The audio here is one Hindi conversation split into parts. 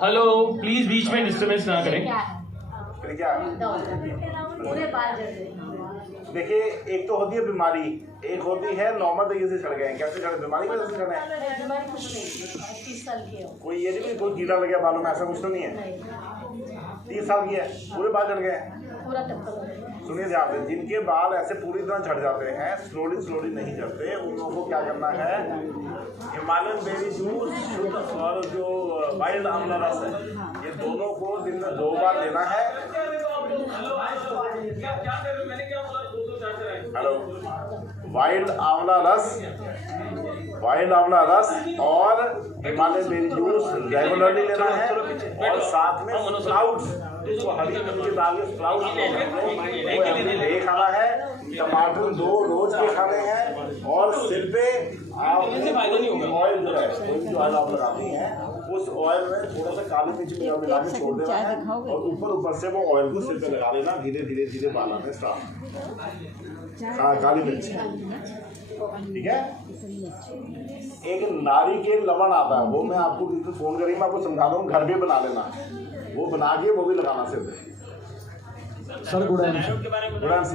हेलो, प्लीज बीच में डिस्टर्बेंस ना करें। फिर क्या पूरे बाल जल गए। देखिए, एक तो होती है बीमारी, एक होती है नॉर्मल तरीके से झड़ गए। कैसे झड़े? बीमारी में कैसे झड़े? बीमारी कुछ नहीं, 30 साल की हो। कोई ये नहीं कोई कीड़ा लग गया बालों में, ऐसा कुछ तो नहीं है। 30 साल की है, पूरे बाल झड़ गए। पूरा टक्कर हो गया। सुनिए ध्यान से, जिनके बाल ऐसे पूरी तरह झड़ जाते हैं, स्लोली नहीं झड़ते, उन लोगों को क्या करना है, हिमालयन बेरी जूस शुद्ध और जो वाइल्ड आंवला रस है, ये दोनों को दिन में 2 बार लेना है। हेलो, वाइल्ड आंवला रस और हिमालयन बेरी जूस रेगुलरली लेना है। और साथ में स्प्राउट्स, जिसको हरी मिर्ची डाल के स्प्राउट्स वो खाना है। टमाटर 2 रोज के खाने हैं। और सिर पे आप ऑयल जो है, कोई भी ऑयल आप लगाती हैं, उस ऑयल में थोड़ा सा काली मिर्च मिला के छोड़ देना है। और ऊपर से वो ऑयल को सिर पे लगा लेना। धीरे बाल आने स्टार्ट। हाँ, काली मिर्च, ठीक है। एक नारिकेल लवण आता है, वो मैं आपको किसी फोन करेंगे, मैं आपको समझा दूँ, घर भी बना लेना। वो बना के वो भी लगाना सिर पे। सर गुड़ान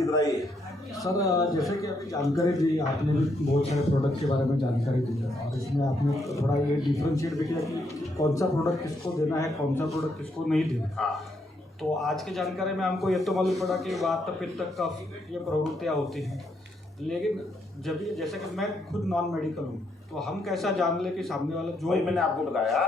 बताइए सर, जैसे कि अभी जानकारी दी आपने, भी बहुत सारे प्रोडक्ट के बारे में जानकारी दी है, और इसमें आपने थोड़ा ये डिफ्रेंशिएट भी किया कि कौन सा प्रोडक्ट किसको देना है, कौन सा प्रोडक्ट किसको नहीं देना। हाँ। तो आज की जानकारी में हमको ये तो मालूम पड़ा कि वात पित्त कफ ये प्रवृत्तियाँ होती हैं, लेकिन जब ये जैसे कि मैं खुद नॉन मेडिकल हूँ, तो हम कैसा जान ले कि सामने वाला जो मैंने आपको बताया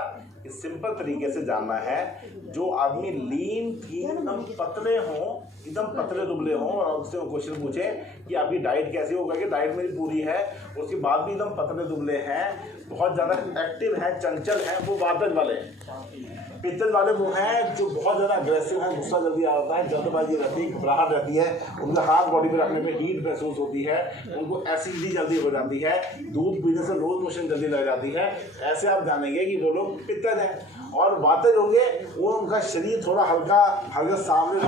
कि सिंपल तरीके से जानना है। जो आदमी लीन एकदम पतले हों, एकदम पतले दुबले हों, और उससे वो क्वेश्चन पूछे कि आपकी डाइट कैसी होगा, कि डाइट मेरी पूरी है, उसके बाद भी एकदम पतले दुबले हैं, बहुत ज़्यादा एक्टिव हैं, चंचल हैं, वो वातज वाले हैं। पित्तल वाले वो हैं जो बहुत ज़्यादा अग्रेसिव हैं, गुस्सा जल्दी आ जाता है, जल्दबाजी रहती है, घबराहट रहती है, उनका हाथ बॉडी पे रखने पे हीट महसूस होती है, उनको एसिडिटी जल्दी हो जाती है, दूध पीने से लूज मोशन जल्दी लग जाती है। ऐसे आप जानेंगे कि वो लोग पित्तल हैं। और वातज होंगे, वो उनका शरीर थोड़ा हल्का सामने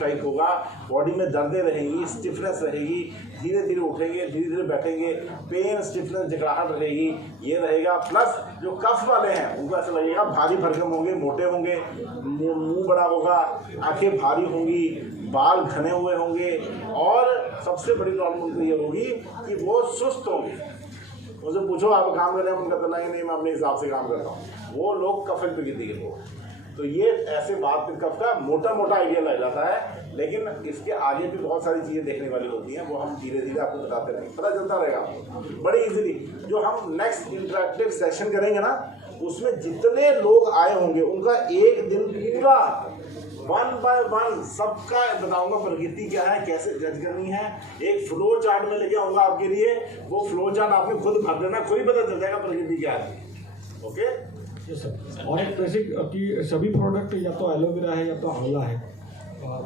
टाइप होगा, बॉडी में दर्दें रहेंगी, स्टिफनेस रहेगी, धीरे उठेंगे, धीरे बैठेंगे, पेन, स्टिफनेस, जकड़ाहट रहेगी, ये रहेगा। प्लस जो कफ वाले हैं, उनको ऐसा लगेगा भारी भरकम होंगे, मोटे होंगे, मुंह बड़ा होगा, आंखें भारी होंगी, बाल घने हुए होंगे, और सबसे बड़ी प्रॉब्लम उनको ये होगी कि वो सुस्त होंगे। उनसे पूछो आप काम कर रहे हैं, उनका तो नहीं, मैं अपने हिसाब से काम करता हूँ। वो लोग कफल प्रकृति के लोग। तो ये ऐसे बात कफ का मोटा आइडिया लग जाता है, लेकिन इसके आगे भी बहुत सारी चीज़ें देखने वाली होती हैं, वो हम धीरे आपको बताते रहेंगे, पता चलता रहेगा आपको बड़ी इजीली। जो हम नेक्स्ट इंटरेक्टिव सेशन करेंगे ना, उसमें जितने लोग आए होंगे उनका एक दिन पूरा 1 बाय 1 सबका बताऊंगा, प्रकृति क्या है, कैसे जज करनी है। एक फ्लो चार्ट में लेके आऊंगा आपके लिए, वो फ्लो चार्ट आपने खुद भर देना, खुद ही पता चल जाएगा प्रकृति क्या है। ओके सर, और एक बेसिक कि सभी प्रोडक्ट या तो एलोवेरा है या तो आंवला है,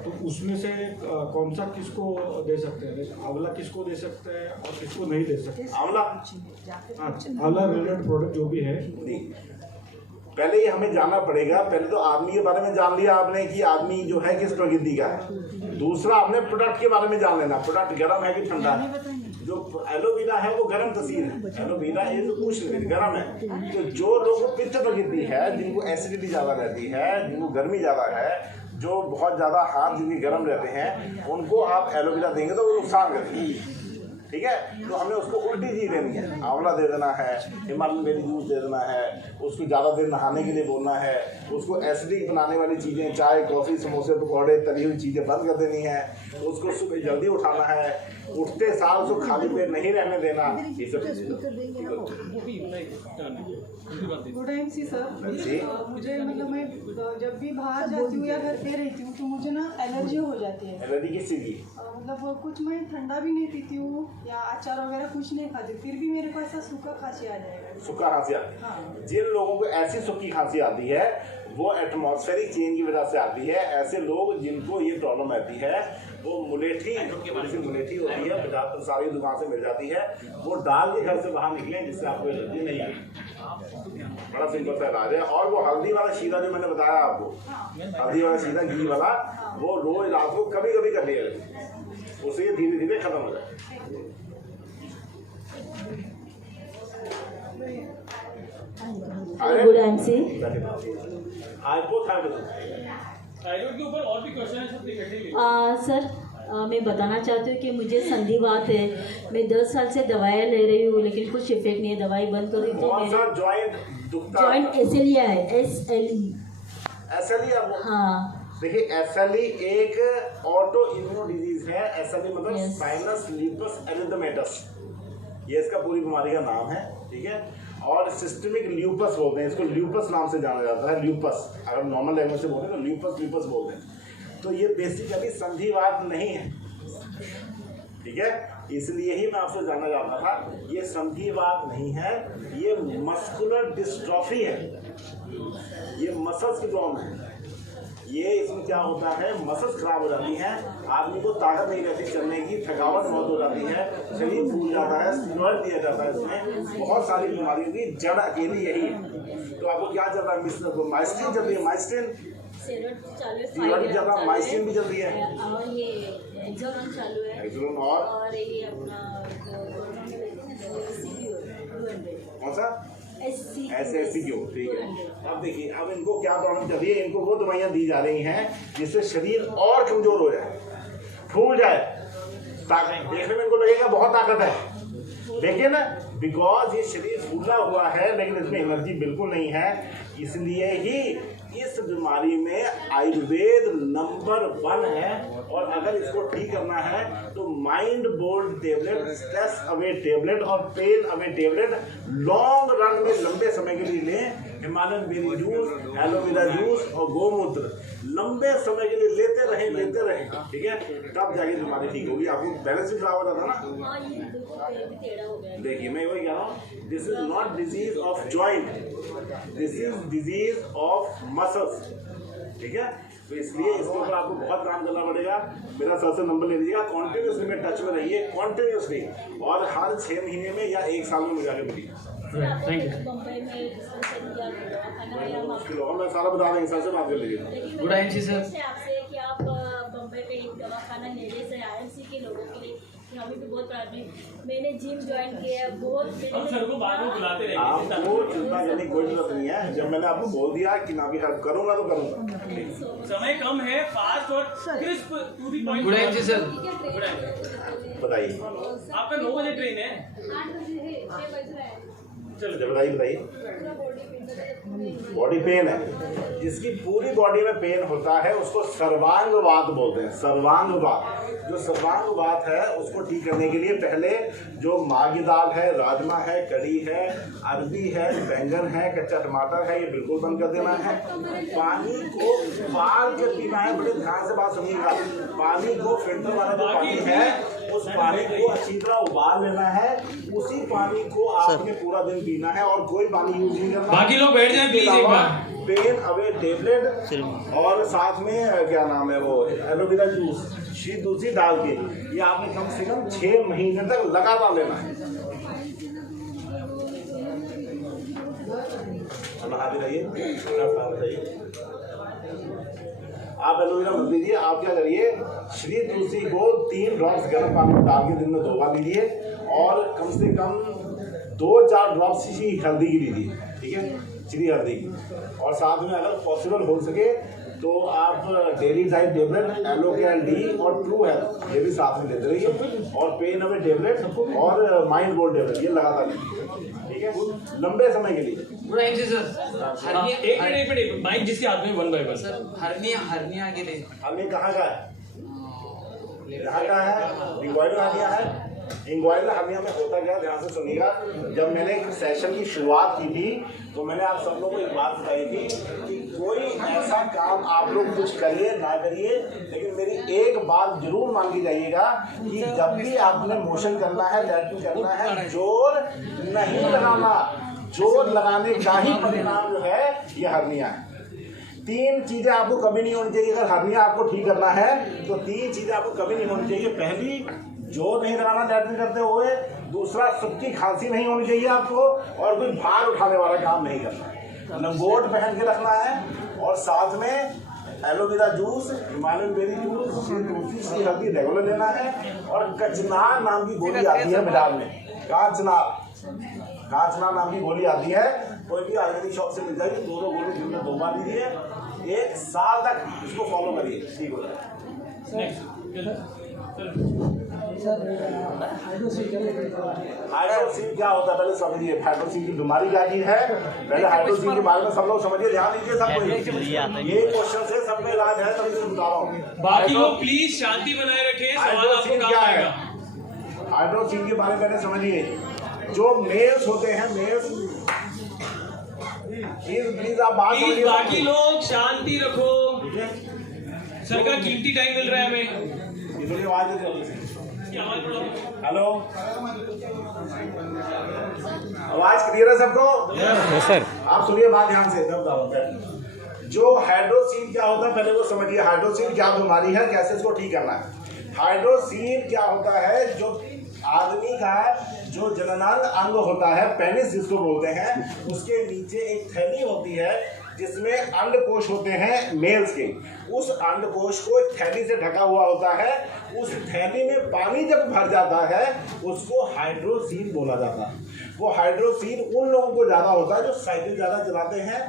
तो उसमें से कौन सा किसको दे सकते हैं? आंवला किसको दे सकते हैं और किसको नहीं दे सकते? आंवला रिलेटेड प्रोडक्ट जो भी है, पहले ये हमें जानना पड़ेगा। पहले तो आदमी के बारे में जान लिया आपने कि आदमी जो है किस प्रकृति का है। दूसरा, आपने प्रोडक्ट के बारे में जान लेना, प्रोडक्ट गर्म है कि ठंडा है। जो एलोवेरा है वो गर्म तसीर है, एलोवेरा ये तो कुछ गर्म है। तो जो लोगों को पित्त प्रकृति है, जिनको एसिडिटी ज़्यादा रहती है, जिनको गर्मी ज़्यादा है, जो बहुत ज़्यादा हाथ जिनके गर्म रहते हैं, उनको आप एलोवेरा देंगे तो वो नुकसान करेंगे। ठीक है, तो हमें उसको उल्टी चीज़ देनी है, आंवला दे देना है, हिमालयन बेरी जूस दे देना है, उसको ज़्यादा देर नहाने के लिए बोलना है, उसको एसिडिक बनाने वाली चीज़ें, चाय, कॉफ़ी, समोसे, पकौड़े, तली हुई चीज़ें बंद कर देनी है, उसको सुबह जल्दी उठाना है, उठते साल उसको खाली पेट नहीं रहने देना। ये सब गुड टाइम सी सर, मुझे मतलब मैं जब भी बाहर जाती हूँ या घर पे रहती हूँ तो मुझे ना एलर्जी हो जाती है। एलर्जी किस चीज़ की? मतलब कुछ मैं ठंडा भी नहीं पीती हूँ या अचार वगैरह कुछ नहीं खाती, फिर भी मेरे को ऐसा सूखा खांसी आ जाएगा। सूखा खांसी? हाँ। जिन लोगों को ऐसी सूखी खांसी आती है वो एटमॉस्फेरिक चेंज की वजह से आती है। ऐसे लोग जिनको ये प्रॉब्लम आती है वो मुलेठी होती है, 50 सारी दुकान से मिल जाती है, वो डाल के घर से बाहर निकले जिससे आपको एलर्जी नहीं आएगी। बड़ा सिंपल सा इलाज है। और वो हल्दी वाला शीरा जो मैंने बताया आपको, हल्दी वाला शीरा, घी वाला, वो रोज रात को कभी कभी कर लिया, उससे ये धीरे धीरे खत्म हो जाए। गुड थायराइड के ऊपर और भी क्वेश्चन है, सब इकट्ठे सर मैं बताना चाहती हूँ कि मुझे संधिवात है। मैं 10 साल से दवाइयाँ ले रही हूँ लेकिन कुछ इफेक्ट नहीं है। दवाई बंद करी तो जॉइंट एसएलई है, एसएलई। हाँ देखिए एसएलई एक ऑटो इम्यून डिजीज है। एसएलई मतलब साइनस लिपस एरिथमेटस, ये इसका पूरी बीमारी का नाम है, ठीक है। और सिस्टमिक ल्यूपस बोलते हैं इसको, ल्यूपस नाम से जाना जाता है। ल्यूपस अगर नॉर्मल लैंग्वेज से बोलते हैं तो ल्यूपस बोलते हैं। तो ये बेसिकली संधिवात नहीं है, ठीक है। इसलिए ही मैं आपसे जानना चाहता था, ये संधिवात नहीं है, ये मस्कुलर डिस्ट्रॉफी है, ये मसल्स की प्रॉब्लम है। ये इसमें क्या होता है, मसल्स खराब हो जाती हैं, आदमी को ताकत नहीं रहती चलने की, थकावट बहुत हो जाती है, शरीर फूल जाता है, स्टेरॉइड दिया जाता है। इसमें बहुत सारी बीमारियों की जड़ अकेली यही है। तो आपको क्या चल रहा है, माइस्टिन चल रही है, माइस्टिन स्टेरॉइड चल रहा है, माइस्टिन भी चल रही है, और ये एक्सोरन चालू है, एक्सोरन और ये अपना कौन सा SSC क्यों, ठीक है। अब देखिए, अब इनको क्या प्रॉब्लम चल रही है, इनको वो दवाइयाँ दी जा रही हैं जिससे शरीर और कमजोर हो जाए, फूल जाए, ताकत देखने में इनको लगेगा बहुत ताकत है, लेकिन बिकॉज ये शरीर फूला हुआ है लेकिन इसमें एनर्जी बिल्कुल नहीं है। इसलिए ही इस बीमारी में आयुर्वेद नंबर 1 है। और अगर इसको ठीक करना है तो mind bold tablet, stress away tablet और pain away tablet long run में लंबे समय के लिए लें। Himalayan berry juice, aloe vera juice और गोमूत्र लंबे समय के लिए लेते रहें, ठीक है, तब जाके बीमारी ठीक होगी। आपको बैलेंस भी खराब हो रहा था ना। देखिए मैं वही कह रहा हूँ, this is not disease of joint, this is disease of muscles, ठीक है। तो इसलिए इसके ऊपर आपको बहुत काम करना पड़ेगा। मेरा सर से नंबर ले लीजिएगा, कॉन्टिन्यूसली में टच में रहिए, कॉन्टिन्यूसली, और हर 6 महीने में या 1 साल में मुझे आगे मिलिए। मुश्किल होगा, मैं सारा बता देंगे, सर से बात कर लीजिए। गुड नाइट जी सर। आपसे कि आप बम्बई पे एक दवाखाना नेड़े से आईएमसी के लोगों के लिए, हमें भी बहुत प्रॉब्लम। मैंने जिम ज्वाइन किया है, बहुत हम सर को बाद में बुलाते रहेंगे। आपको चिंता करने की कोई जरूरत नहीं है। जब मैंने आपको बोल दिया कि ना भी हेल्प करूंगा तो करूंगा। समय कम है, फास्ट और crisp to the point. Good night जी सर। बताइए, आपका 9 बजे ट्रेन है। 8 बजे है, 6 बज रहा है। चलो बताइए। बॉडी पेन है, जिसकी पूरी बॉडी में पेन होता है उसको सर्वांगवात बोलते हैं। सर्वांगवात, जो सर्वांगवात है उसको ठीक करने के लिए पहले जो माँ की दाल है, राजमा है, कड़ी है, अरबी है, बैंगन है, कच्चा टमाटर है, ये बिल्कुल बंद कर देना है। पानी को उबाल के पीना है। बड़े ध्यान से बात सुनिएगा, पानी को फिल्टर वाला जो पानी है उस पानी को अच्छी तरह उबाल लेना है, उसी पानी को आपने पूरा दिन पीना है और कोई पानी यूज नहीं करना। बाकी लोग बैठ जाए प्लीज एक बार। पेन अवे टेबलेट और साथ में क्या नाम है वो एलोवेरा जूस, शीत तुलसी डाल के, ये आपने कम से कम 6 महीने तक लगातार लेना है। आप एलोवेरा मत लीजिए, आप क्या करिए, श्री तुलसी को 3 ड्रॉप्स गर्म पानी में डाल के दिन में 2 बार लीजिए और कम से कम 2-4 ड्रॉप्स हल्दी की लीजिए, ठीक है, चिली हल्दी की। और साथ में अगर पॉसिबल हो सके तो आप डेली डाइट टेबलेट, एलोकेल डी और ट्रू हेल्थ, ये भी साथ में लेते रहिए। और पेन अवे टेबलेट और माइंड बोल्ड टेबलेट, ये लगातार लीजिए, ठीक है, लंबे समय के लिए। गुड नाइट जी सर। एक मिनट माइक जिसके हाथ में 1 by 1 सर, हर्निया के लिए हमें कहाँ का है, यहाँ का है, इंग्वाइनल हर्निया है। इंग्वाइनल हर्निया में होता क्या, ध्यान से सुनिएगा। जब मैंने एक सेशन की शुरुआत की थी तो मैंने आप सब लोगों को एक बात बताई थी कि कोई ऐसा काम आप लोग कुछ करिए ना करिए, लेकिन मेरी एक बात जरूर मान के जाइएगा कि जब भी आपने मोशन करना है, लैट्रिन करना है, जोर नहीं लगाना। जोर लगाने का ही परिणाम जो है ये हर्निया है। 3 चीजें आपको कभी नहीं होनी चाहिए। अगर हर्निया आपको ठीक करना है तो 3 चीजें आपको कभी नहीं होनी चाहिए। पहली, जोर नहीं लगाना लैट्रिन करते हुए। दूसरा, सबकी खांसी नहीं होनी चाहिए आपको। और कोई भार उठाने वाला काम नहीं करना है। लंगोट पहन के रखना है। और साथ में aloe vera juice, Himalayan berry juice, तुलसी हल्दी रेगुलर लेना है। और कचनार नाम की गोली आती है बाजार में, कांचनार नाम की गोली आती है, कोई भी आयुर्वेदिक शॉप से मिल जाएगी, 2 गोली दिन में 2 बार लीजिए, 1 साल तक इसको फॉलो करिए, ठीक हो जाएगा। हाइड्रोक्सीन क्या होता है पहले समझिए। हाइड्रोक्सीन की बीमारी क्या चीज है, पहले हाइड्रोक्सीन के बारे में सब लोग समझिए, ध्यान दीजिए सब कोई। ये क्वेश्चन से सब में इलाज है, तभी से बता रहा हूँ। बाकी लोग प्लीज शांति बनाए रखें, सवाल आपको क्या काम है, आएगा। हाइड्रोक्सीन के बारे में समझिए। जो मेल्स होते हैं, मेल्स प्लीज आप बात प्लीज समझिए। बाकी लोग शांति रखो, सर का कीमती टाइम मिल रहा है हमें। ये थोड़ी आवाज है, हेलो, आवाज क्लियर है सबको? सर आप सुनिए बात ध्यान से, तब बताओ। जो हाइड्रोसीन क्या होता है पहले वो समझिए। हाइड्रोसीन क्या बीमारी है, कैसे इसको ठीक करना है। हाइड्रोसीन क्या होता है, जो आदमी का जो जननांग अंग होता है, पेनिस जिसको बोलते हैं, उसके नीचे एक थैली होती है जिसमें अंडकोश होते हैं मेल्स के। उस अंडकोश को एक थैली से ढका हुआ होता है। उस थैली में पानी जब भर जाता है उसको हाइड्रोसीन बोला जाता है। वो हाइड्रोसीन उन लोगों को ज़्यादा होता है जो साइकिल ज़्यादा चलाते हैं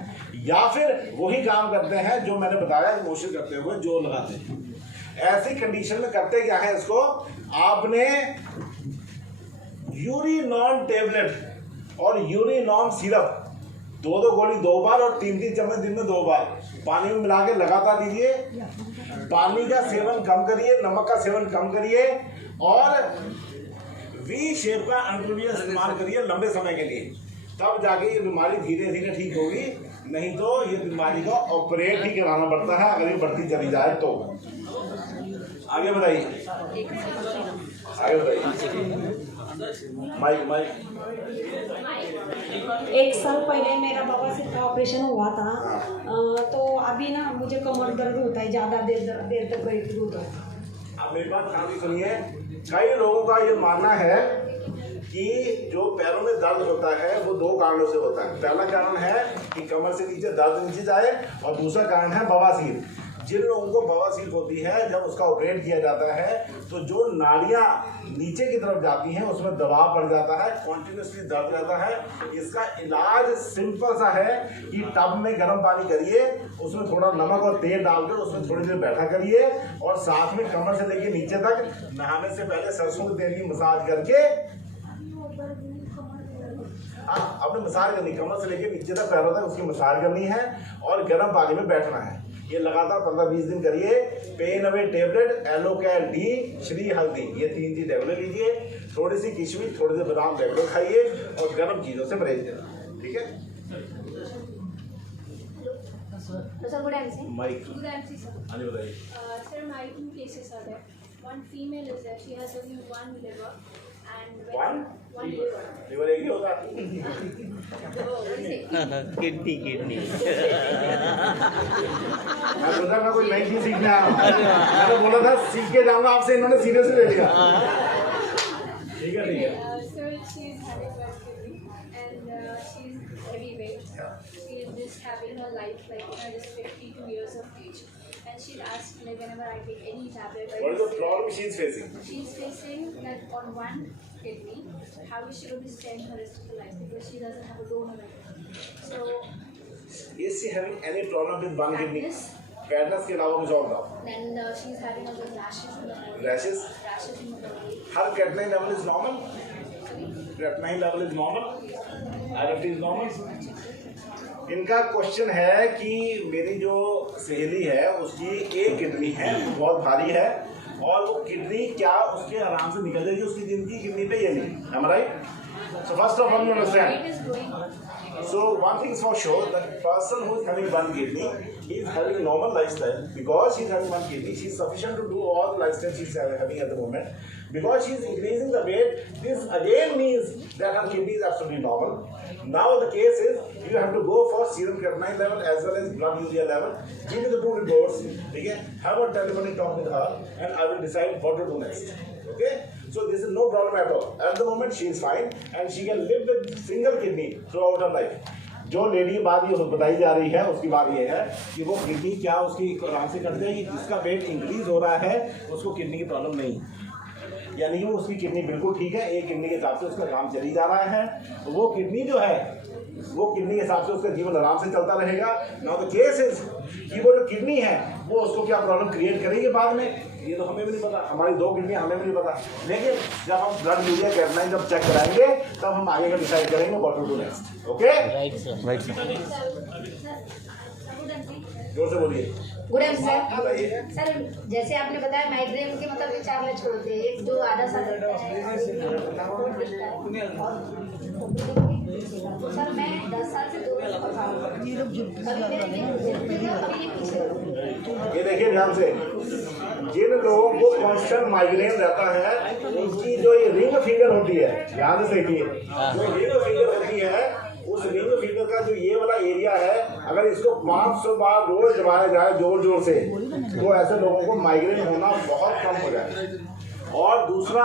या फिर वही काम करते हैं जो मैंने बताया, मोशन करते हुए जोर लगाते हैं। ऐसी कंडीशन में करते क्या है, इसको आपने यूरिनॉन टेबलेट और यूरिनॉन सिरप 2 गोली 2 बार और 3 चम्मच दिन में 2 बार पानी में मिला के लगातार दीजिए। पानी का सेवन कम करिए, नमक का सेवन कम करिए और वी शेप का अंडरवियर इस्तेमाल करिए लंबे समय के लिए, तब जाके ये बीमारी धीरे धीरे ठीक होगी। नहीं तो ये बीमारी को ऑपरेट ही कराना पड़ता है अगर ये बढ़ती चली जाए तो। आगे बताइए, आगे बताइए। माइक 1 साल पहले मेरा बवासीर का ऑपरेशन हुआ था। तो अभी ना मुझे कमर दर्द होता है, ज़्यादा देर तक बैठी हूँ तो। अब मेरी बात ध्यान से सुनिए। कई लोगों का ये मानना है कि जो पैरों में दर्द होता है वो 2 कारणों से होता है। पहला कारण है कि कमर से नीचे दर्द नीचे जाए और दूसरा कारण है बवासीर। जिन लोगों को बवासीर होती है, जब उसका ऑपरेट किया जाता है तो जो नाड़ियाँ नीचे की तरफ जाती हैं उसमें दबाव पड़ जाता है, कॉन्टिन्यूसली दर्द रहता है। इसका इलाज सिंपल सा है कि टब में गर्म पानी करिए, उसमें थोड़ा नमक और तेल डालकर उसमें थोड़ी देर बैठा करिए और साथ में कमर से लेकर नीचे तक नहाने से पहले सरसों के तेल की मसाज करके अपने मसाज करनी, कमर से लेकर नीचे तक पैरों तक उसकी मसाज करनी है और गर्म पानी में बैठना है। ये लगातार 15-20 दिन करिए। पेन अवे टेबलेट, एलोकैल डी, श्री हल्दी, ये 3 चीज रेगुलर लीजिए। थोड़ी सी किशमिश, थोड़ी सी बादाम रेगुलर खाइए और गर्म चीजों से परहेज करें, ठीक है। Sir good MC. Mic good MC sir. हाँ जी बताइए। Sir, my 2 cases are there. One female is there. She has only 1 liver and One liver. Liver एक ही होता है। किडनी मैं सोचा मैं कोई नई चीज सीखने आया हूँ। मैंने बोला था सीख के जाऊंगा आपसे, इन्होंने सीरियस ले लिया। ठीक है ठीक है। Sir, she is having one kidney and she is heavyweight. She is just having her life like just 52 years of age. And she asked me whenever I take any tablet. What is the problem she is facing? She is facing that on one kidney, how is she going to spend her rest of her life because she doesn't have a donor right now. So, Is she having any problem with one kidney? Fatness. Fatness के अलावा कुछ और बताओ। then she's having other rashes in the body. Rashes? Rashes in the body. Her creatinine level is normal. Sorry. Creatinine level is normal. IRT is normal. इनका क्वेश्चन है कि मेरी जो सहेली है उसकी एक किडनी है, बहुत भारी है और वो किडनी क्या उसके आराम से निकल जाएगी उसकी जिंदगी किडनी पे, ये नहीं है right. So first of all you understand. It is going on. So one thing is for sure, that person who is having one kidney, he is having a normal lifestyle because she is having one kidney. She is sufficient to do all the lifestyle she is having at the moment. Because she is increasing the weight, this again means that her kidney is absolutely normal. Now the case is you have to go for serum creatinine level as well as blood urea level. Give me the 2 reports. Okay, have a telephonic talk with her, and I will decide what to do next. Okay. So this is no problem at all. At the moment she is fine and she can live with single kidney throughout her life. जो लेडी बात ये बताई जा रही है उसकी बात ये है कि वो किडनी क्या उसकी आराम से कट जाएगी। जिसका वेट इंक्रीज हो रहा है उसको किडनी की प्रॉब्लम नहीं है। यानी कि उसकी किडनी बिल्कुल ठीक है, एक किडनी के हिसाब से उसका काम चली जा रहा है। वो किडनी जो है वो किडनी के हिसाब से उसका जीवन आराम से चलता रहेगा। नाउ द केस इज कि वो जो किडनी है वो उसको क्या प्रॉब्लम क्रिएट करेगी बाद में, ये तो हमें भी नहीं पता, हमारी 2 किडनी हमें भी नहीं पता। लेकिन जब हम ब्लड यूरिया कैटलाइन जब चेक कराएंगे तब हम आगे का डिसाइड करेंगे what to do next. Okay, right sir. जोर से बोलिए। Good afternoon sir. जैसे आपने बताया माइग्रेन के मतलब ये 4 लक्षण होते हैं, एक जो आधा साल सर मैं 10 साल से 2 ये देखिए ध्यान से, जिन लोगों को कांस्टेंट माइग्रेन रहता है उनकी जो ये रिंग फिंगर होती है, ध्यान से देखिए, जो रिंग फिंगर होती है उस रिंग फिंगर का जो ये वाला एरिया है, अगर इसको 500 बार रोज दबाया जाए जोर जोर से तो ऐसे लोगों को माइग्रेन होना बहुत कम हो जाए। और दूसरा,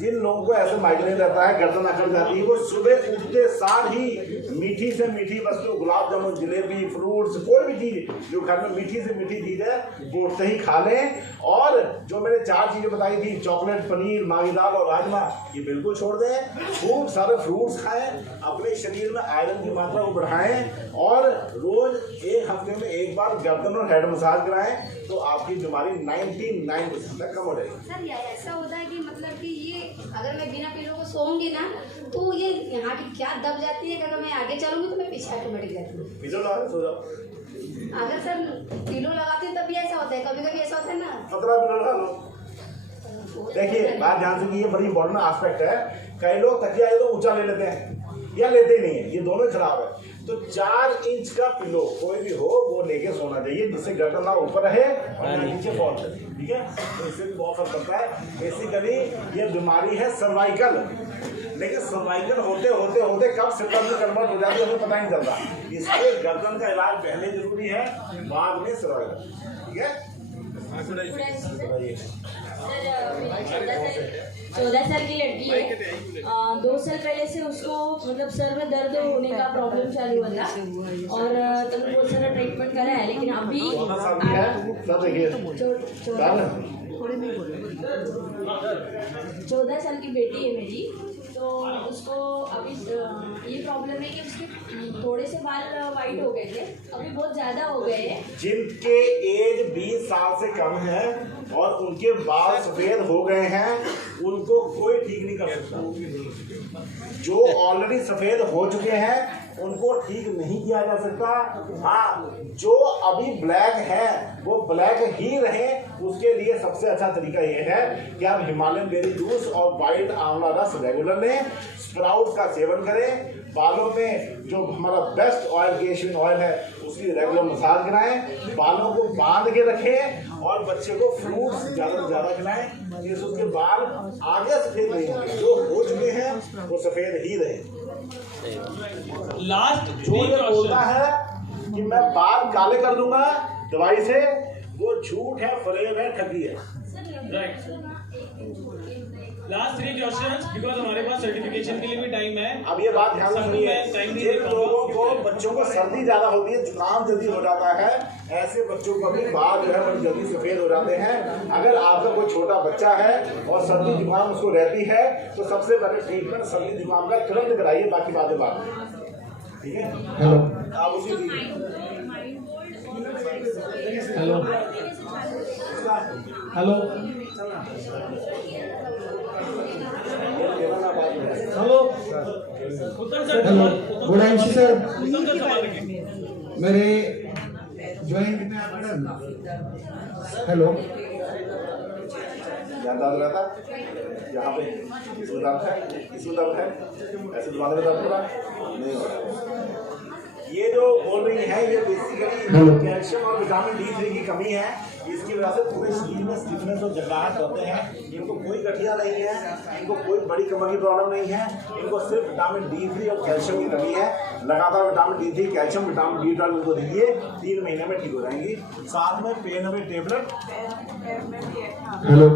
जिन लोगों को ऐसे माइग्रेन रहता है, गर्दन अकड़ जाती है, वो सुबह उठते सार ही मीठी से मीठी वस्तु, गुलाब जामुन, जलेबी, फ्रूट्स, कोई भी चीज जो घर में मीठी से मीठी चीज है वो उठते ही खा लें। और जो मैंने 4 चीजें बताई थी, चॉकलेट, पनीर, मांगी दाल और राजमा, ये बिल्कुल छोड़ दें। खूब सारे फ्रूट्स खाएं, अपने शरीर में आयरन की मात्रा को बढ़ाएं और रोज 1 हफ्ते में 1 बार गर्दन और हेड मसाज कराएं तो आपकी बीमारी 99% तक कम हो जाएगी। सर ऐसा होता है कि मतलब कि ये अगर मैं बिना पिलो को सोऊंगी ना तो ये यहाँ की क्या दब जाती है कि अगर मैं आगे चलूंगी तो मैं पीछे ऑटोमेटिक जाती हूँ। पिलो लगा सो जाओ। अगर सर पिलो लगाती हूँ तब भी ऐसा होता है, कभी कभी ऐसा होता है ना। 15 पिलो लगा लो। देखिए बात ध्यान से, ये बड़ी इंपॉर्टेंट एस्पेक्ट है। कई लोग तकिया ये तो ऊंचा ले लेते हैं या लेते ही नहीं है, ये दोनों ही खराब है। तो 4 इंच का पिलो कोई भी हो वो लेके सोना चाहिए, जिससे गर्दन ना ऊपर रहे और ना नीचे फॉल करे, ठीक है। तो इससे भी बहुत फर्क पड़ता है। बेसिकली ये बीमारी है सर्वाइकल, लेकिन सर्वाइकल होते होते होते कब सिरदर्द में कन्वर्ट हो जाती है हमें पता नहीं चलता। इसलिए गर्दन का इलाज पहले जरूरी है, बाद में सर्वाइकल, ठीक है। 14 साल की लड़की है। 2 साल पहले से उसको मतलब सर में दर्द होने का प्रॉब्लम चालू हुआ था और तब बहुत सारा ट्रीटमेंट करा है, लेकिन अभी 14 साल की बेटी है मेरी, तो उसको अभी ये प्रॉब्लम है कि उसके थोड़े से बाल वाइट हो गए थे, अभी बहुत ज़्यादा हो गए हैं। जिनके एज 20 साल से कम है और उनके बाल सफेद हो गए हैं उनको कोई ठीक नहीं कर सकता। जो ऑलरेडी सफेद हो चुके हैं उनको ठीक नहीं किया जा सकता। हाँ, जो अभी ब्लैक है वो ब्लैक ही रहे, उसके लिए सबसे अच्छा तरीका ये है कि आप हिमालयन बेरी जूस और वाइट आंवला रस रेगुलर लें, स्प्राउट का सेवन करें, बालों में जो हमारा बेस्ट ऑयल केशियन ऑयल है उसकी रेगुलर मसाज कराएं, बालों को बांध के रखें और बच्चे को फ्रूट्स ज़्यादा से ज़्यादा खिलाएं जिससे उसके बाल आगे सफेद नहीं होंगे, जो हो चुके हैं वो सफेद ही रहे। लास्ट जो ये बोलता है कि मैं बाल काले कर दूंगा दवाई से, वो झूठ है, फरेब है, ठगी है। राइट। लास्ट 3 क्वेश्चंस, बिकॉज हमारे पास सर्टिफिकेशन के लिए भी टाइम है। अब ये बात ध्यान रखिए, जिन लोगों को बच्चों को सर्दी ज्यादा होती है, जुकाम जल्दी हो जाता है, ऐसे बच्चों को भी बाल जो है बड़ी जल्दी सफेद हो जाते हैं। अगर आपका कोई छोटा बच्चा है और सर्दी जुकाम उसको रहती है तो सबसे पहले ट्रीटमेंट सर्दी जुकाम का तुरंत कराइए, बाकी बातें बाद में, ठीक है। हेलो, आप उसी hello, hello, hello, hello, good आंशी sir. मेरे ज्वाइंट में हेलो, दर्द रहता यहाँ पे, इसमें दर्द है, इसमें दर्द है, ऐसे दिमाग में दर्द हो रहा नहीं हो रहा। ये जो बोल रही है ये बेसिकली कैल्शियम और विटामिन D3 की कमी है, इसकी वजह से पूरे शरीर में स्टिफनेस और जकड़ाहट होते हैं। इनको कोई गठिया नहीं है, इनको कोई बड़ी कमर की प्रॉब्लम नहीं है, इनको सिर्फ विटामिन D3 और कैल्शियम की कमी है। लगातार vitamin D3, calcium, vitamin B12 इनको दीजिए, 3 महीने में ठीक हो जाएंगी। साथ में पेन अवे टेबलेट, हेलो,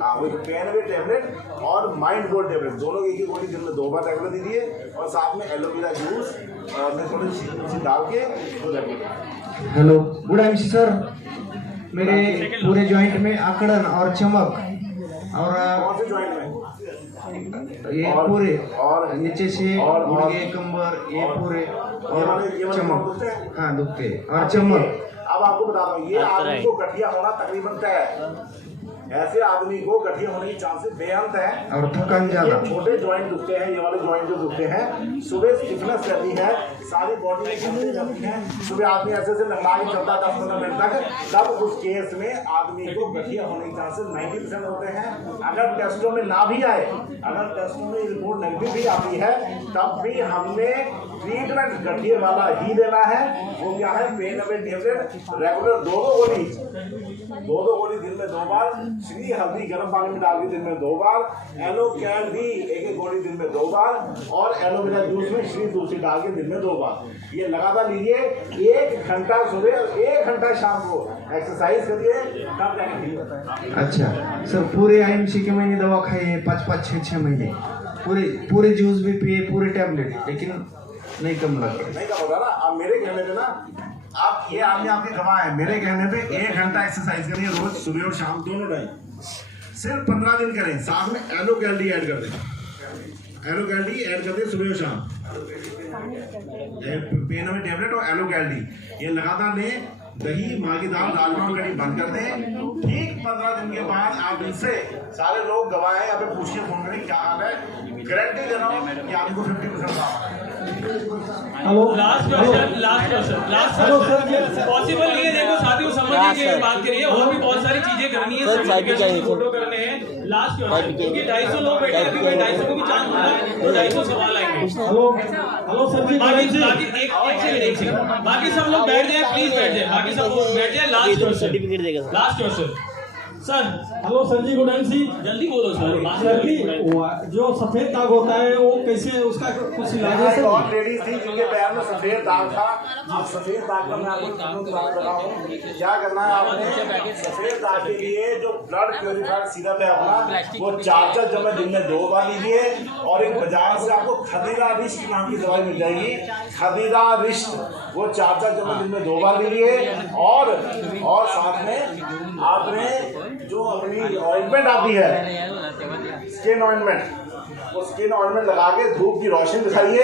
हाँ वो पेन अवे टेबलेट और माइंड गोल्ड टेबलेट, दोनों एक ही गोली दिन में 2 बार रेगुलर दीजिए और साथ में एलोवेरा जूस और थोड़ी सी डाल के तो रेगुलर। Hello, good आंशी sir. मेरे पूरे जॉइंट में अकड़न और चमक और कौन से जॉइंट में? ये पूरे और नीचे से और ये कमर ये पूरे और चमक, हाँ दुखते और चमक। अब आपको बता दूं, ये आदमी को गठिया होना तकरीबन तय है। ऐसे आदमी को गठिया होने की चांसेस बेअंत है और थकान ज्यादा। छोटे जॉइंट दुखते हैं, ये वाले जॉइंट जो दुखते हैं, सुबह स्टिफनेस रहती है, सारी बॉडी में घूमती रहती है, सुबह आदमी ऐसे से लंबा के चलता 10-15 मिनट तक, तब उस केस में आदमी को गठिया होने के चांसेस 90% होते हैं। अगर टेस्टों में ना भी आए, अगर टेस्टों में रिपोर्ट नेगेटिव भी आती है, तब भी हमने ट्रीटमेंट गठिया वाला ही देना है। वो क्या है? पेन अवे टेबलेट रेगुलर 2 गोली दिन में 2 बार, श्री हल्दी गर्म पानी में डाल के दिन में 2 बार, एलोकैल भी 1 गोली दिन में 2 बार, और एलोवेरा जूस में श्री तुलसी डाल के दिन में 2 बार। ये लगातार लीजिए। 1 घंटा सुबह और 1 घंटा शाम को एक्सरसाइज करिए, तब जाके ठीक होता है। अच्छा सर, पूरे IMC के महीने दवा खाइए 5-5, 6-6 महीने, पूरे जूस भी पिए, पूरे टैबलेट, लेकिन नहीं कम लग रहा। नहीं कम होगा ना। अब मेरे कहने पे ना, आप ये आदमी आपकी गवाह है, मेरे कहने पे 1 घंटा एक्सरसाइज करिए रोज, सुबह और शाम दोनों टाइम, सिर्फ 15 दिन करें। साथ में एलोकैल ऐड कर दें, एलोकैल ऐड कर दें सुबह और शाम, पेन में टेबलेट और एलोकैल, ये लगातार लें। दही, माँ की दाल, राजमा और कढ़ी बंद कर दें। ठीक 15 दिन के बाद आप इनसे, सारे लोग गवाह हैं, यहाँ पे पूछिए, फोन करें क्या हाल है, गारंटी दे रहा हूँ कि आपको 50% हेलो, लास्ट क्वेश्चन पॉसिबल नहीं है। देखो साथियों, समझिए कि बात करिए, और भी बहुत सारी चीजें करनी है, सर्टिफिकेशन फोटो करने हैं। लास्ट क्वेश्चन, क्योंकि 250 लोग बैठे हैं, अभी 250 को भी चांस मिला तो 250 सवाल आएंगे। हेलो सर जी, एक सेकंड, बाकी सब लोग बैठ जाए, प्लीज बैठ जाए, बाकी सब लोग बैठ जाए। Last question sir. Hello sir ji, good सी, जल्दी बोलो सर। सर जी, जो सफेद दाग होता है वो कैसे, उसका कुछ इलाज है? और लेडीज थी जिनके पैर में सफेद दाग था। अब सफेद दाग का मैं आपको बताऊं क्या करना है। आपने सफेद दाग के लिए जो ब्लड प्योरीफायर सिरप है अपना, वो 4 चम्मच दिन में 2 बार लीजिए। और एक बाजार से आपको खदीरा रिस्ट नाम की दवाई मिल जाएगी, खदीरा रिस्ट, वो 4 चम्मच दिन में 2 बार लीजिए। और साथ में आपने जो अपनी ऑइंटमेंट आती है, स्किन ऑइंटमेंट, वो स्किन ऑइंटमेंट लगा के धूप की रोशनी दिखाइए,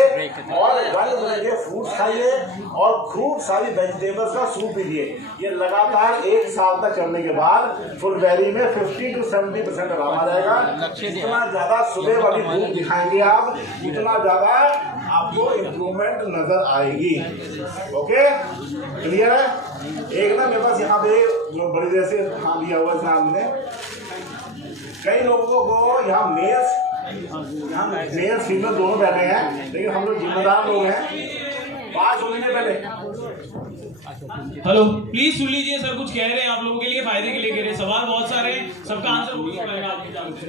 और रंग बिरंगे फ्रूट्स खाइए, और खूब सारी वेजिटेबल्स का सूप पीजिए। ये लगातार 1 साल तक करने के बाद फुलबेरी में 50 to 70% आराम आ जाएगा। जितना ज्यादा सुबह वाली धूप दिखाएंगे आप, उतना ज्यादा आपको इम्प्रूवमेंट नजर आएगी। ओके, क्लियर है? एक ना मेरे पास यहाँ पे जो बड़ी देर से हाँ लिया हुआ इस आदमी ने, कई लोगों को यहाँ मेल फीमेल दोनों बैठे हैं, लेकिन हम लोग जिम्मेदार लोग हैं। बात सुनिए पहले। हेलो, प्लीज सुन लीजिए, सर कुछ कह रहे हैं, आप लोगों के लिए फायदे के लिए कह रहे हैं। सवाल बहुत सारे हैं, सबका आंसर पूछ पाएगा आपकी जान से।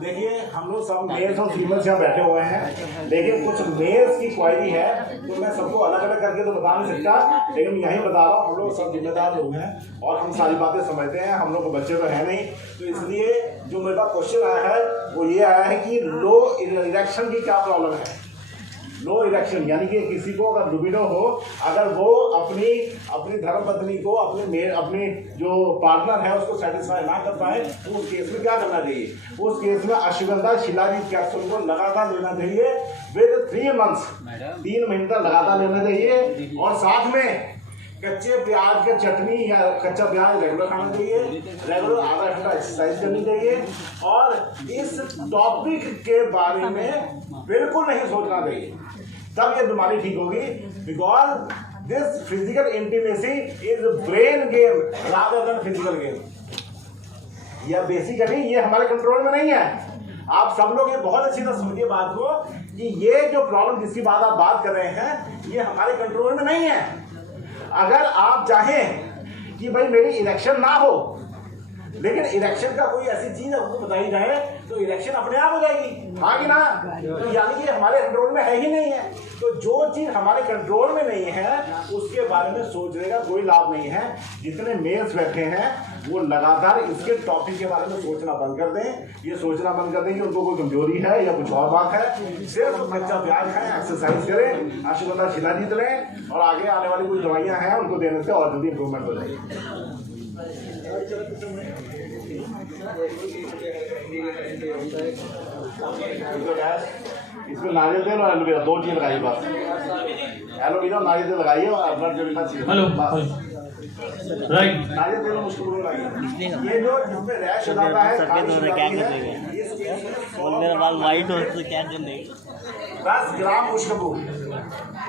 देखिए, हम लोग सब मेल्स और फीमेल्स यहाँ बैठे हुए हैं, लेकिन कुछ मेल्स की क्वायरी है, तो मैं सबको अलग अलग करके तो बता नहीं सकता, लेकिन यही बता रहा हूँ। हम लोग सब जिम्मेदार लोग हैं और हम सारी बातें समझते हैं। हम लोग बच्चे तो है नहीं, तो इसलिए जो मेरे पास क्वेश्चन आया है वो ये आया है कि लो इरेक्शन की क्या प्रॉब्लम है। लो इरेक्शन यानी कि किसी को अगर लिबिडो हो, अगर वो अपनी धर्मपत्नी को अपनी जो पार्टनर है उसको सेटिस्फाई ना कर पाए, तो उस केस में क्या करना चाहिए? उस केस में अश्वगंधा शिलाजीत कैप्सूल को लगातार लेना चाहिए विद 3 मंथ्स, 3 महीने तक लगातार लेना चाहिए। और साथ में कच्चे प्याज का चटनी या कच्चा प्याज रेगुलर खाना चाहिए, रेगुलर आधा घंटा एक्सरसाइज करनी चाहिए, और इस टॉपिक के बारे में बिल्कुल नहीं सोचना चाहिए, तब ये बीमारी ठीक होगी। Because this physical intimacy is brain game rather than physical game. यह बेसिकली ये हमारे कंट्रोल में नहीं है। आप सब लोग ये बहुत अच्छी तरह समझिए बात को, कि ये जो प्रॉब्लम जिसकी बात आप बात कर रहे हैं, ये हमारे कंट्रोल में नहीं है। अगर आप चाहें कि भाई मेरी इरेक्शन ना हो, लेकिन इरेक्शन का कोई ऐसी चीज आपको बताई जाए तो इरेक्शन अपने आप हो जाएगी, हाँ कि ना? तो यानी कि हमारे कंट्रोल में है ही नहीं है। तो जो चीज हमारे कंट्रोल में नहीं है उसके बारे में सोचने का कोई लाभ नहीं है। जितने मेल्स बैठे हैं वो लगातार इसके टॉपिक के बारे में सोचना बंद कर दें। ये सोचना बंद कर दें कि उनको कोई कमजोरी है या कुछ और बात है। सिर्फ कच्चा प्याज खाएं, एक्सरसाइज करें, अश्वगंधा शिलाजीत लें, और आगे आने वाली कुछ दवाइयाँ हैं उनको देने से और जल्दी इंप्रूवमेंट हो जाएगी। इसमें नारियल तेल और एलोवेरा 2 चीज लगाइए बस। एलोवेरा नारियल तेल लगाइए और अपना जो भी हेलो राइट नारियल तेल मुश्किल लगाइए। ये जो जिसमें रैश हो जाता है सफेद हो रहा है, क्या कर देंगे? और मेरा बाल वाइट हो तो क्या कर देंगे? 10 ग्राम मुश्कबूल,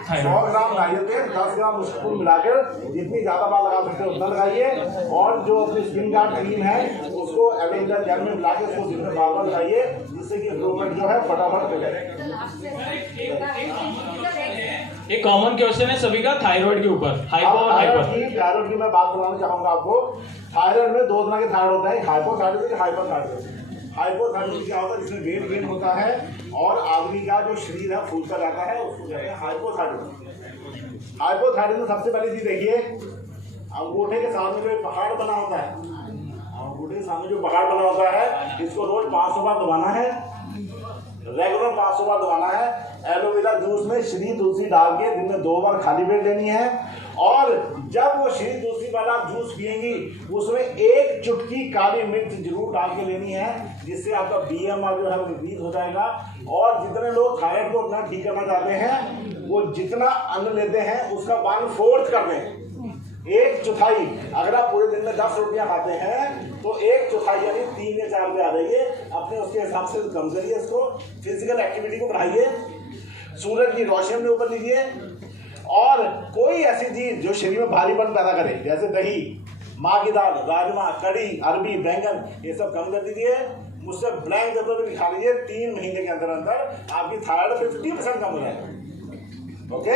100 ग्राम नारियल तेल, 10 ग्राम मुश्कबूल मिलाकर जितनी ज्यादा बाल लगा सकते हैं उतना लगाइए। और जो अपनी स्किन गार्ड क्रीम है उसको एलोवेरा जेल में मिला के उसको दिन में बार बार लगाइए, जिससे कि इम्प्रूवमेंट जो है फटाफट हो जाए। एक कॉमन क्वेश्चन है सभी का थायराइड के ऊपर, हाइपो और हाइपर। थायराइड की मैं बात बताना चाहूंगा आपको। थायराइड में 2 तरह के थायराइड होता है, हाइपोथायराइड और हाइपरथायराइड। हाइपोथायराइड क्या होता है? जिसमें वेट गेन होता है और आदमी का जो शरीर है फूलता जाता है, उसको कहते हैं हाइपोथायराइड। हाइपोथायराइड में सबसे पहली चीज देखिए, अंगूठे के सामने जो पहाड़ बना होता है, अंगूठे के सामने जो पहाड़ बना होता है, इसको रोज 500 बार दबाना है, रेगुलर 500 बार दबाना है। एलोवेरा जूस में श्री तुलसी डाल के दिन में 2 बार खाली पेट लेनी है। और जब वो श्री तुलसी वाला जूस पिएंगी उसमें 1 चुटकी काली मिर्च जरूर डाल के लेनी है, जिससे आपका BMR जो है वो इंक्रीज हो जाएगा। और जितने लोग थायराइड को अपना ठीक करना चाहते हैं वो जितना अन्न लेते हैं उसका 1/4 कर दें, 1/4। अगर आप पूरे दिन में 10 रोटियां खाते हैं तो 1/4 यानी 3 या 4 पे आ जाइए। अपने उसके हिसाब से कम करिए, इसको फिजिकल एक्टिविटी को बढ़ाइए, सूरज की रोशनी में ऊपर लीजिए। और कोई ऐसी चीज जो शरीर में भारीपन पैदा करे, जैसे दही, माँ की दाल, राजमा, कड़ी, अरबी, बैंगन, ये सब कम कर दीजिए। मुझसे ब्लैंक पेपर भी दिखा लीजिए, 3 महीने के अंदर अंदर आपकी थायराइड 50% कम हो जाएगा। ओके,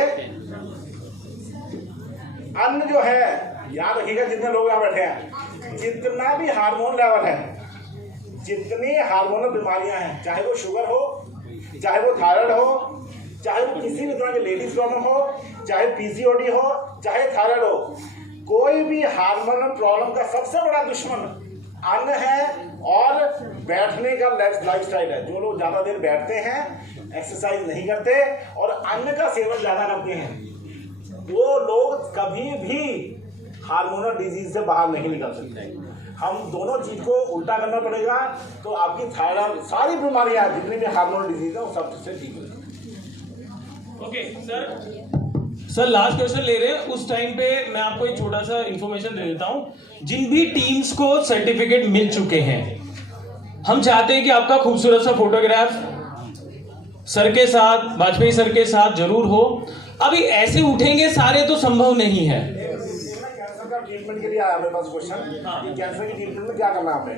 अन्न जो है याद रखिएगा, जितने लोग यहाँ बैठे हैं, जितना भी हार्मोन लेवल है, जितनी हार्मोनल बीमारियां हैं, चाहे वो शुगर हो, चाहे वो थायराइड हो, चाहे वो किसी भी तरह की लेडीज प्रॉब्लम हो, चाहे PCOD हो, चाहे थायराइड हो, कोई भी हार्मोनल प्रॉब्लम का सबसे बड़ा दुश्मन अन्न है और बैठने का लाइफस्टाइल है। जो लोग ज्यादा देर बैठते हैं, एक्सरसाइज नहीं करते और अन्न का सेवन ज्यादा करते हैं, वो लोग कभी भी हार्मोनल डिजीज से बाहर नहीं निकल सकते। हम दोनों चीज को उल्टा करना पड़ेगा, तो आपकी थायराइड, सारी बीमारियां जितनी भी हार्मोनल डिजीज है वो सबसे ठीक हो जाएगी। ओके सर लास्ट क्वेश्चन ले रहे हैं। उस टाइम पे मैं आपको एक छोटा सा इंफॉर्मेशन दे देता हूं। जिन भी टीम्स को सर्टिफिकेट मिल चुके हैं, हम चाहते हैं कि आपका खूबसूरत सा फोटोग्राफ सर के साथ, वाजपेयी सर के साथ जरूर हो। अभी ऐसे उठेंगे सारे तो संभव नहीं है। ट्रीटमेंट के लिए आया मेरे पास क्वेश्चन कि कैंसर की ट्रीटमेंट में क्या करना है आपने,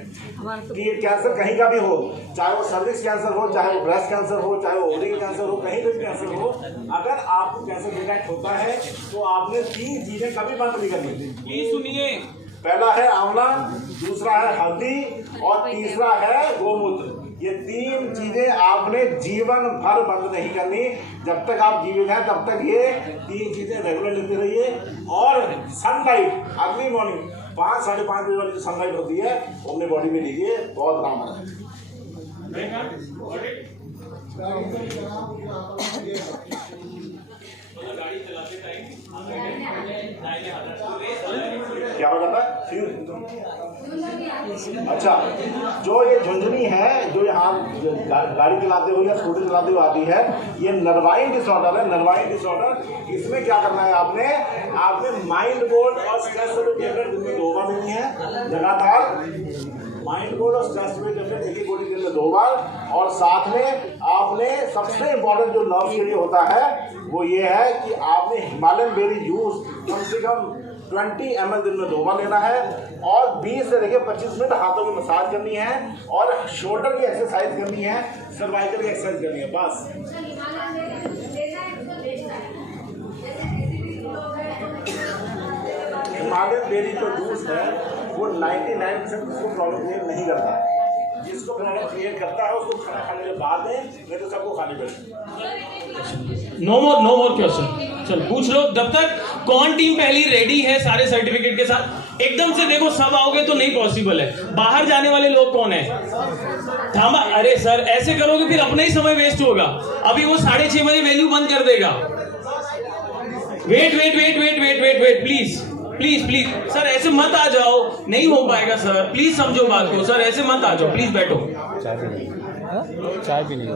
कि कैंसर कहीं का भी हो, चाहे वो सर्विक्स कैंसर हो, चाहे वो ब्रेस्ट कैंसर हो, चाहे वो ओवरी कैंसर हो, कहीं भी कैंसर हो, अगर आपको कैंसर डिटेक्ट होता है तो आपने 3 चीजें कभी बंद नहीं करनी। प्लीज सुनिए, पहला है आंवला, दूसरा है हल्दी और तीसरा है गोमूत्र। ये 3 चीजें आपने जीवन भर बंद नहीं करनी। जब तक आप जीवित हैं तब तक ये 3 चीजें रेगुलर लेते रहिए। और सनलाइट अर्ली मॉर्निंग 5 साढ़े 5 बजे वाली जो सनलाइट होती है वो अपने बॉडी में लीजिए, बहुत आराम आता है। क्या बताता है? अच्छा, जो ये झुंझुनी है, जो यहाँ गाड़ी चलाते हुए या स्कूटी चलाते हुए आती है, ये नर्वाइन डिसऑर्डर है। नर्वाइन डिसऑर्डर, इसमें क्या करना है आपने माइंड बोर्ड और स्ट्रेस टेबलेट दिन में 2 बार लेनी है लगातार। माइंड बोर्ड और स्ट्रेस टेबलेट एक गोली दिन में 2 बार। और साथ में आपने सबसे इंपॉर्टेंट जो नर्व्स के लिए होता है वो ये है कि आपने हिमालयन बेरी जूस कम से कम 20 ml दिन में 2 बार लेना है। और 20 से लेकर 25 मिनट हाथों की मसाज करनी है और शोल्डर की एक्सरसाइज करनी है, सर्वाइकल की एक्सरसाइज करनी है, बस। हिमालयन बेरी जो जूस है वो 99% किसी को प्रॉब्लम क्रिएट नहीं करता है। जिसको प्रॉब्लम क्रिएट करता है उसको खाना खाने के बाद में, नहीं तो सबको खानी पड़ेगी। No more question. चल पूछ लो। जब तक कौन टीम पहली रेडी है सारे सर्टिफिकेट के साथ? एकदम से देखो सब आओगे तो नहीं पॉसिबल है। बाहर जाने वाले लोग कौन है? थामा, अरे सर ऐसे करोगे फिर अपना ही समय वेस्ट होगा। अभी वो 6:30 बजे वैल्यू बंद कर देगा। Wait please. Please please sir ऐसे मत आ जाओ, नहीं हो पाएगा सर, प्लीज समझो बात को सर, ऐसे मत आ जाओ, प्लीज बैठो। चाय पीनी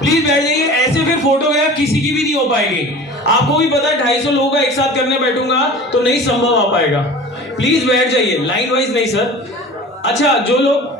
प्लीज बैठ जाइए, ऐसे फिर फोटोग्राफ किसी की भी नहीं हो पाएगी। आपको भी पता है 250 लोगों का एक साथ करने बैठूंगा तो नहीं संभव आ पाएगा। प्लीज बैठ जाइए, लाइन वाइज नहीं सर। अच्छा जो लोग